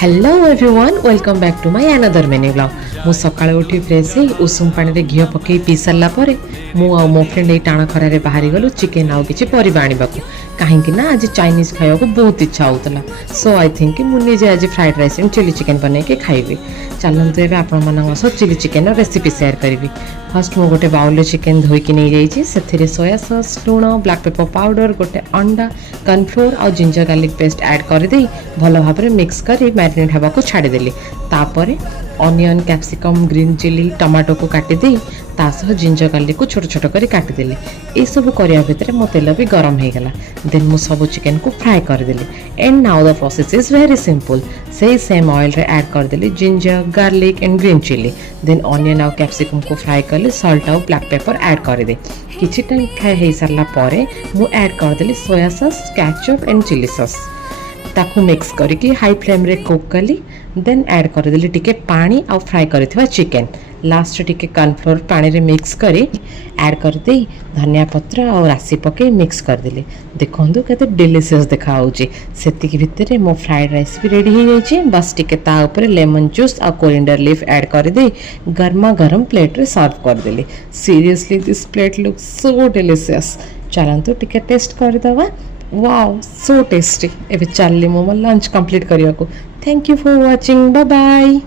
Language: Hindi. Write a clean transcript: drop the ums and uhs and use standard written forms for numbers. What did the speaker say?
Hello everyone welcome back to my another mini blog मु सकाळे उठी फ्रेश ही उषुम पानी रे घियो पकई पी सारा पर मु आ मो फ्रेंड टाण खरारे बाहरी गलु चिकेन आउ किछि परिबा आनिबाकू कहीं ना आज चाइनीज खाया को बहुत इच्छा होता सो आई थिंक मुझे आज fried rice and chilli chicken बन के खाइबी चलते एवं आपण सह चिली चिकेन रेसिपी शेयर करी फर्स्ट मु गोटे बाउल चिकेन धोईकी नहीं जाइए से सोया सॉस लुण ब्लैक पेपर पाउडर गोटे अंडा कॉर्नफ्लोर और जिंजर गार्लिक पेस्ट ऐड कर दे भल भाव मिक्स कर मैरिनेट होगा को छाड़देली तापर onion capsicum green chilli tomato को काटिदे तासह जिंजर गार्लिक को छोट छोट कर काटिदेली ये सब करने भितर मो तेल भी गरम हो गला देन मु सब चिकेन को फ्राए करदेली and now the process is very simple से सेम ऑयल रे ऐड करदेली ginger garlic and green chilli then onion और कैप्सिकम को फ्राए कर सॉल्ट और ब्लैक पेपर ऐड करदे किछि टाइम फ्राए हो सारा पर मु ऐड करदेली soya sauce ketchup and chilli sauce ताकू मिक्स करके हाई फ्लेम रे कुक कली देन ऐड करदेली टिके पानी आ फ्राए करथिबा चिकेन लास्ट टिके कॉर्नफ्लोर पानी रे मिक्स करी ऐड कर दे धनिया पत्र और राशि पके मिक्स कर देले देखंदु केते डिलीशियस देखा होची सेति भितर मो फ्राइड राइस भी रेडी हो जाइए बस टिके ता ऊपर लेमन जूस और कोरिएंडर लीफ ऐड कर दे गर्मा गर्म प्लेट रे सर्व कर देले seriously this plate looks so delicious चलंतु टिके टेस्ट कर दवा वाओ सो टेस्टी एबे चलली मो लंच कंप्लीट करिया को thank you for watching bye bye.